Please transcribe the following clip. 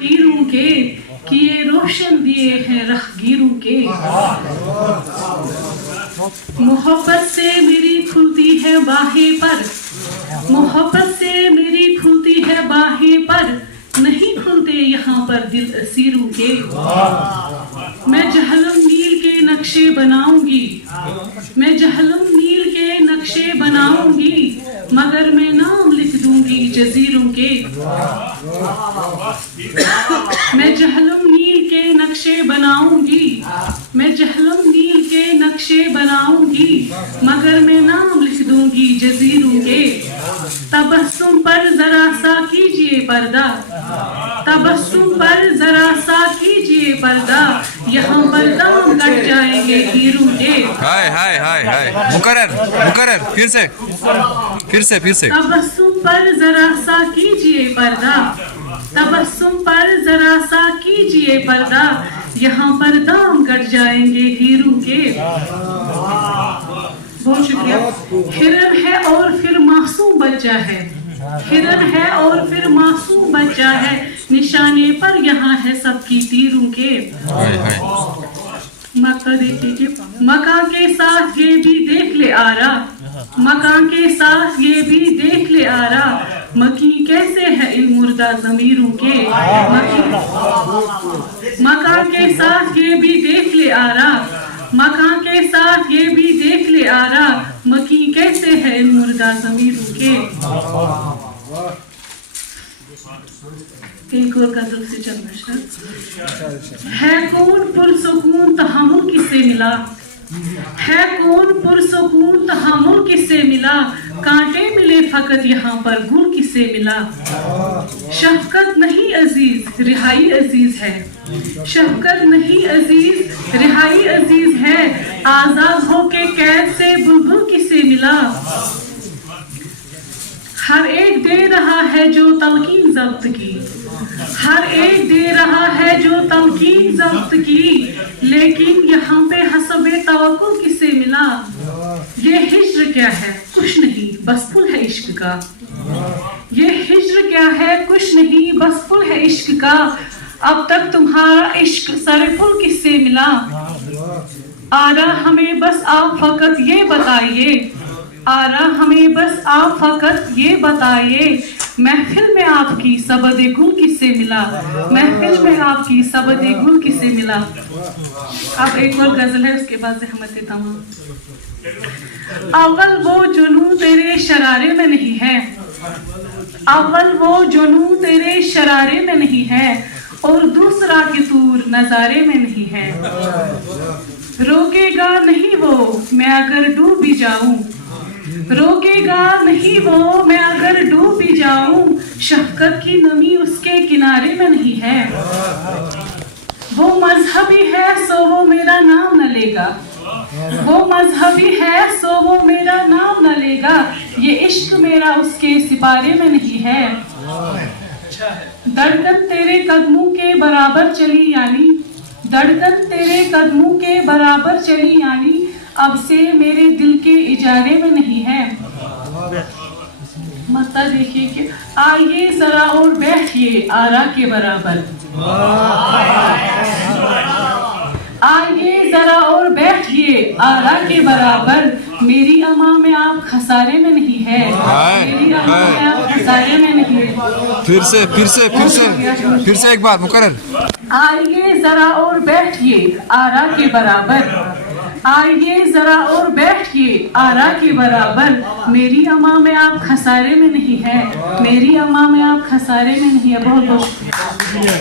گیروں کے کیے روشن دیے ہیں رخگیروں کے، محبت سے میری کھلتی ہے باہیں پر، محبت سے میری کھلتی ہے باہیں پر، نہیں کھلتے یہاں پر دل اسیروں کے، میں جہلم نیل کے نقشے بناؤں گی، میں جہلم نیل کے نقشے بناؤں گی، مگر میں نام لکھ دوں گی جزیروں کے، میں جہلم نیل کے نقشے بناؤں گی، میں جہلم نیل کے نقشے بناؤں گی، مگر میں نام لکھ دوں گی جزیروں کے، تبسم پر ذرا سا کیجئے پردہ، تبسم پر ذرا سا کیجئے پردہ، یہاں پر دام کٹ جائیں گے ہیروں کے۔ ہائے ہائے ہائے ہائے، مکرر پھر سے تبسم پر ذرا سا کیجئے پردہ، تبسم پر ذرا سا کیجئے پردہ، یہاں پر دام کٹ جائیں گے ہیروں کے۔ بہت شکریہ۔ ہرن ہے اور پھر معصوم بچہ ہے، ہرن ہے اور پھر معصوم بچہ ہے، نشانے پر یہاں ہے سب کی تیروں کے۔ مکہ دیکھیے کہ مکہ کے ساتھ یہ بھی دیکھ لے آرا، مکہ کے ساتھ یہ بھی دیکھ لے آرا، مکی کیسے ہے ان مردہ ضمیروں کے، مکہ کے ساتھ یہ بھی دیکھ لے آرا، مکہ کے ساتھ یہ بھی دیکھ لے آرا، مکی کیسے ہے ان مردہ ضمیروں کے۔ ایک اور غزل سے چلنا ہے کون پرسکون تحمل کس سے ملا، ہے کون پرسکون تحمل کس سے ملا، کانٹے ملے فقط یہاں پر گل کس سے ملا، شفقت نہیں عزیز رہائی عزیز ہے، شفقت نہیں عزیز رہائی عزیز ہے، آزاد ہو کے قید سے بلبل کس سے ملا، ہر ایک دے رہا ہے جو تلقین ضبط کی، ہر ایک دے رہا ہے جو تلقین ضبط کی، لیکن یہاں پہ حسب توقع کس سے ملا، یہ ہجر کیا ہے کچھ نہیں بس پل ہے عشق کا، یہ ہجر کیا ہے کچھ نہیں بس پل ہے عشق کا، اب تک تمہارا عشق سر پل کس سے ملا، آرا ہمیں بس آپ فقط یہ بتائیے، آرا ہمیں بس آپ فقط یہ بتائیے، محفل میں آپ کی سبد گل کس سے ملا، محفل میں آپ کی سبد گل کس سے ملا۔ اب ایک اور غزل ہے، اس کے بعد زحمت تمام۔ اول وہ جنوں تیرے شرارے میں نہیں ہے، اول وہ جنوں تیرے شرارے میں نہیں ہے، اور دوسرا کہ طور نظارے میں نہیں ہے، روکے گا نہیں وہ میں اگر ڈوب بھی جاؤں، روکے گا نہیں وہ میں اگر ڈوب بھی جاؤں، شفقت کی نمی اس کے کنارے میں نہیں ہے، وہ مذہبی ہے سو وہ میرا نام نہ لے گا، وہ مذہبی ہے سو وہ میرا نام نہ لے گا، یہ عشق میرا اس کے سپارے میں نہیں ہے، دھڑکن تیرے قدموں کے برابر چلی یعنی، دھڑکن تیرے قدموں کے برابر چلی یعنی، اب سے میرے دل کے اجارے میں نہیں ہے، متا دیکھیے کہ آئیے ذرا اور بیٹھیے آرا کے برابر، آئیے ذرا اور بیٹھیے آرا کے برابر، میری اماں میں آپ خسارے میں نہیں ہے، میری اماں میں آپ خسارے میں نہیں ہے۔ پھر سے ایک بار مکرر، آئیے ذرا اور بیٹھیے آرا کے برابر، آئیے ذرا اور بیٹھیے آرا کے برابر، میری اماں میں آپ خسارے میں نہیں ہے، میری اماں میں آپ خسارے میں نہیں ہے۔ بہت بہت شکریہ۔